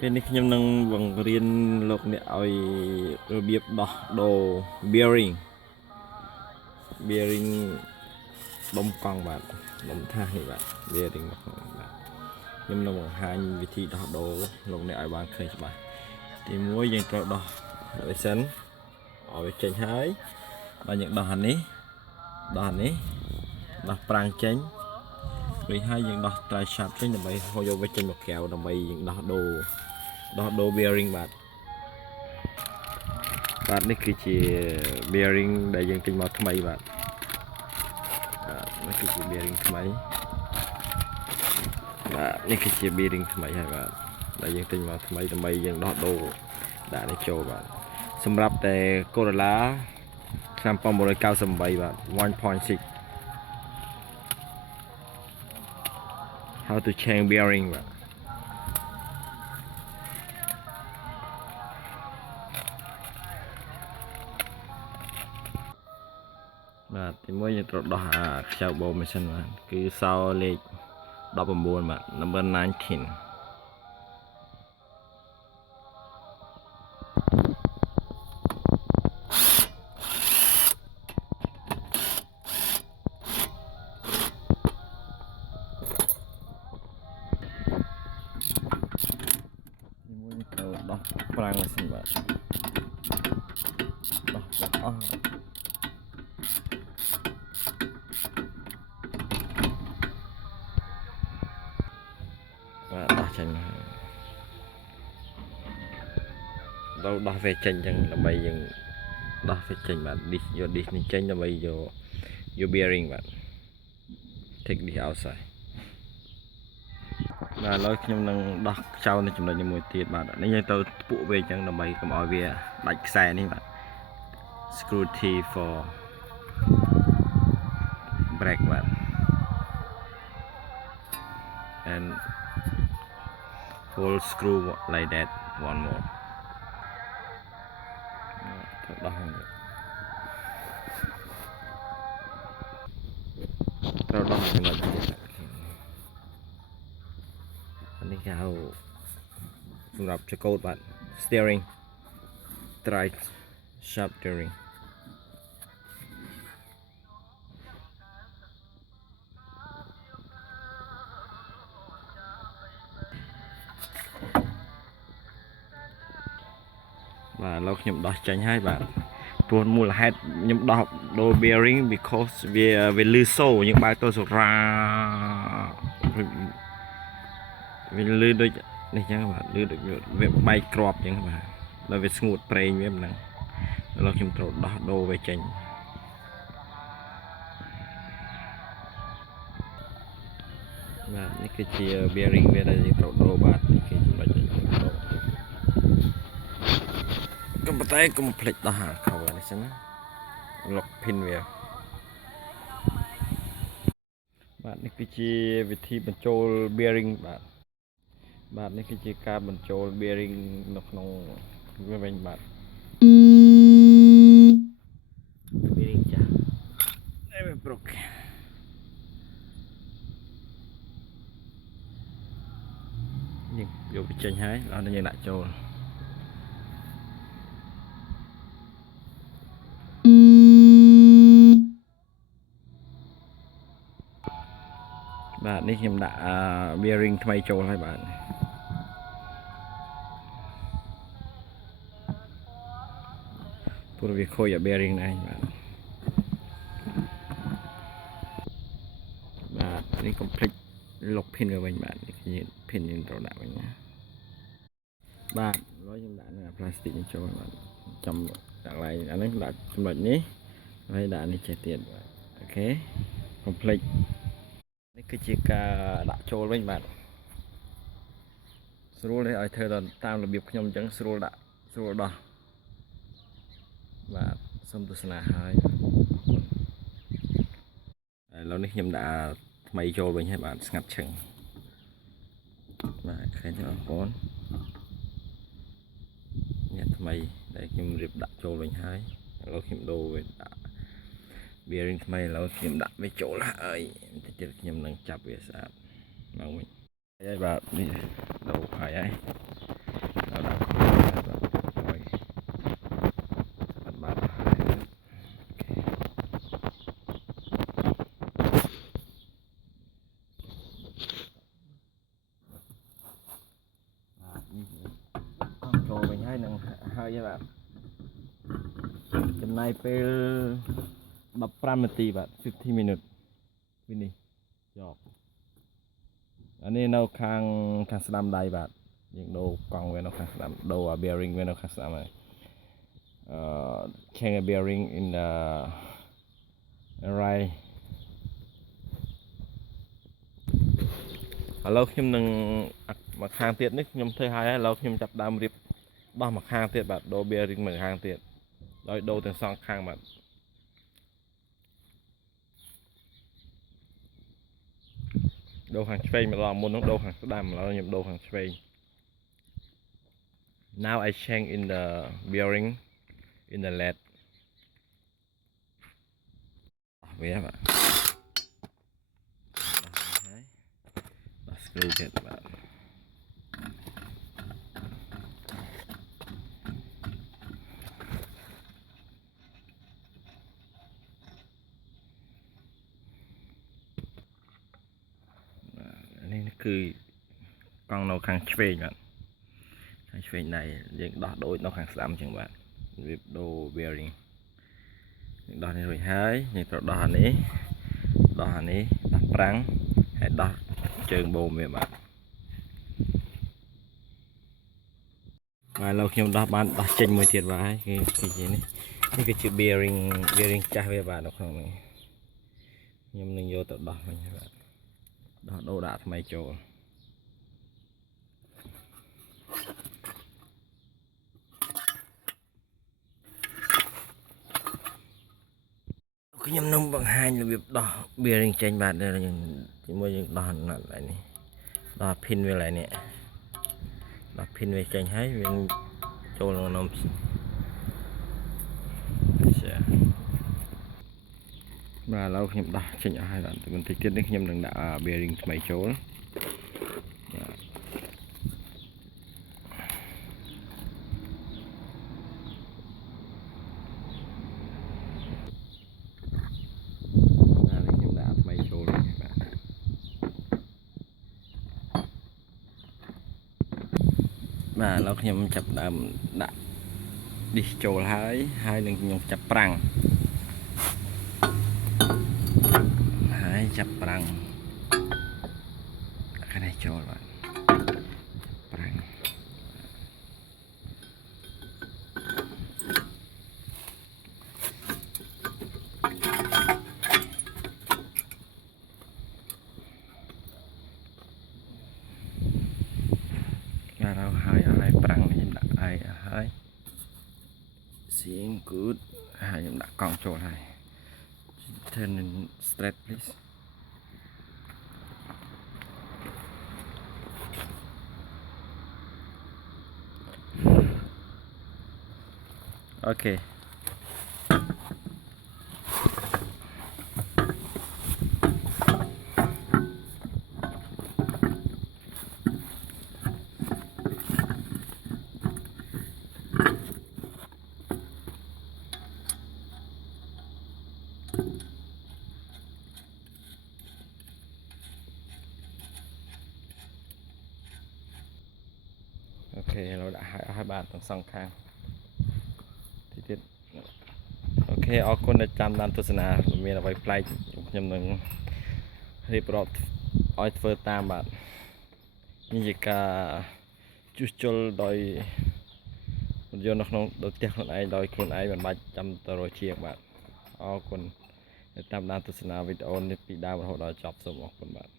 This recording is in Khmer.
Bên nàyខ្ញុំនឹងបង្រៀនលោកអ្នកឲ្យរបៀបដោះដូរ bearing ដុំកង់បាទដុំថាសនេះបាទ bearing បាទខ្ញុំនឹងបង្ហាញវិធីដោះដូរលោកអ្នកឲ្យបានឃើញច្បាស់ទី1យើងត្រូវដោះវាសិនឲ្យវាចេញហើយបាទយើងដោះអានេះដោះប្រាំងចេញរួចហើយយើងដោះ try shaft ចេញដើម្បីហៅយកវាចេញមកក្រៅដើម្បីយើងដោះដូរ bearing បាទនេះគឺជា bearing ដែលយើងទិញមកថ្មីបាទនេះគឺជា bearing ថ្មីបាទនេះគឺជា bearing ថ្មីហើយបាទដែលយើងទិញមកថ្មីដើម្បីយើងដោះដូរដាក់នេះចូលបាទសម្រាប់តែ Corolla ឆ្នាំ1998បាទ 1.6 how to change bearing បាទទីមួយយើងត្រូវដោះខ្ចៅបូម៉ាស៊ីនបាទគឺសោលេខ19បាទ number 19ដោះប្រាំងម៉ាស៊ីនបាទដោះទាំងអស់បាទដោះចេញដល់ដោះវាចេញអញ្ចឹងដើម្បីយើងដោះវាចេញបាទ dish យក dish នេះចេញដើម្បីយក bearing បាទ take this outside បាទឥឡូវខ្ញុំនឹងដោះខ្ចៅនៅចំណុចនេះមួយទៀតបាទនេះយើងទៅពួកវាអញ្ចឹងដើម្បីកុំឲ្យវាដាច់ខ្សែនេះបាទ screw T for brake បាទ and hold screw like that one more ទៅដោះត្រូវដោះចំណុចនេះនេះគេហៅសម្រាប់ចកោតបាទ steering try sharp steering បាទឥឡូវខ្ញុំដោះចេញហើយបាទព្រោះមូលហេតុខ្ញុំដោះដូរ bearing because វាលឺសូយើងបើកទៅសូរ៉ាវាលឺដូចនេះចឹងបាទលឺដូចវាបែកគ្រាប់ចឹងបាទដល់វាស្ងួតប្រេងវាមិនហ្នឹងឥឡូវខ្ញុំត្រូវដោះដូរវាចេញបាទនេះគឺជា bearing វាដែលយើងត្រូវដូរបាទនេះគឺចំណុចដែលយើងត្រូវដូរកុំភ្លេចដោះអា cover នេះសិនណា lock pin វាបាទនេះគឺជាវិធីបញ្ចូល bearing បាទនេះគឺជាការបញ្ចូល bearing នៅក្នុងវាវិញបាទ bearing ចាស់នេះវាប្រុកនេះយកវាចេញហើយឥឡូវយើងដាក់ចូលបាទនេះខ្ញុំដាក់ bearing ថ្មីចូលហើយបាទព្រោះវាខូច bearing នេះបាទនេះ complete lock pin វាវិញបាទនេះគឺ pin យើងត្រូវដាក់វិញណាបាទឥឡូវខ្ញុំដាក់នៅ plastic នេះចូលបាទចំដាក់ឡើងអានេះដាក់ចំណុចនេះហើយដាក់នេះចេះទៀតបាទអូខេ complete នេះគឺជាការដាក់ចូលវិញបាទស្រួលទេឲ្យធ្វើតាមរបៀបខ្ញុំអញ្ចឹងស្រួលដាក់ស្រួលដោះបាទសូមទស្សនាហើយឥឡូវនេះខ្ញុំដាក់ថ្មីចូលវិញហើយបាទស្ងាត់ឈឹងបាទឃើញទេបងប្អូននេះថ្មីដែលខ្ញុំរៀបដាក់ចូលវិញហើយឥឡូវខ្ញុំដូរវាដាក់ bearing ថ្មីឥឡូវខ្ញុំដាក់វាចូលហើយបន្តិចទៀតខ្ញុំនឹងចាប់វាស្អាតមកវិញហើយបាទនេះដូរហើយ នឹងហើយបាទចំណាយពេល15នាទីបាទ50 minutes ពីនេះចប់អានេះនៅខាងស្ដាំដៃបាទយើងដូរកង់វានៅខាងស្ដាំដូរអា bearing វានៅខាងស្ដាំហើយchange a bearing in the right ឥឡូវខ្ញុំនឹងមកខាងទៀតនេះខ្ញុំធ្វើហើយឥឡូវខ្ញុំចាប់ដើមរៀបដោះមកខាងទៀតបាទដូរ bearing មកខាងទៀតដោយដូរទាំងសងខាងបាទដូរខាងឆ្វេងម្ដងមុនហ្នឹងដូរខាងស្ដាំឥឡូវខ្ញុំដូរខាងឆ្វេង now I change in the bearing in the led វាបាទដោះ screw ទៀតបាទនេះគឺកង់នៅខាងឆ្វេងបាទខាងឆ្វេងដៃយើងដោះដូចនៅខាងស្ដាំអញ្ចឹងបាទវាដូរ bearing យើងដោះនេះរួចហើយយើងត្រូវដោះអានេះដោះប្រាំងហើយដោះជើងបូមវាបាទឥឡូវខ្ញុំដោះបានដោះចេញមួយទៀតបាទគឺជានេះគឺជា bearing ចាស់វាបាទនៅក្នុងនេះខ្ញុំនឹងយកទៅដោះវិញបាទដោះដូរដាក់ថ្មីចូលខ្ញុំនឹងបង្ហាញរបៀបដោះ bearing ចេញបាទយើងជាមួយយើងដោះណាត់ឡើយនេះដោះ pin វាឡើយនេះដោះ pin វាចេញហើយវាចូលក្នុងបាទឥឡូវខ្ញុំដោះចេញអស់ហើយបាទបន្តិចទៀតនេះខ្ញុំនឹងដាក់ bearing ថ្មីចូលបាទឥឡូវខ្ញុំចាប់ដើមដាក់ dish ចូលហើយនឹងខ្ញុំចាប់ប្រាំងហើយចាប់ប្រាំងខាងនេះចូលបាទប្រាំងហើយប្រាំងនេះដាក់ហើយ seeing good ហើយខ្ញុំដាក់កង់ចូលហើយ turn in straight please okayអូខេឥឡូវដាក់ឲ្យបាទទាំងសងខាងទៀតអូខេអរគុណដែលតាមដានទស្សនាមានអ្វីប្លែកខ្ញុំនឹងរៀបរាប់ឲ្យធ្វើតាមបាទនេះជាការជួសជុលដោយយន្តនៅក្នុងផ្ទះខ្លួនឯងដោយខ្លួនឯងមិនបាច់ចាំទៅរកជាងបាទអរគុណដែលតាមដានទស្សនាវីដេអូនេះពីដើមរហូតដល់ចប់សូមអរគុណបាទ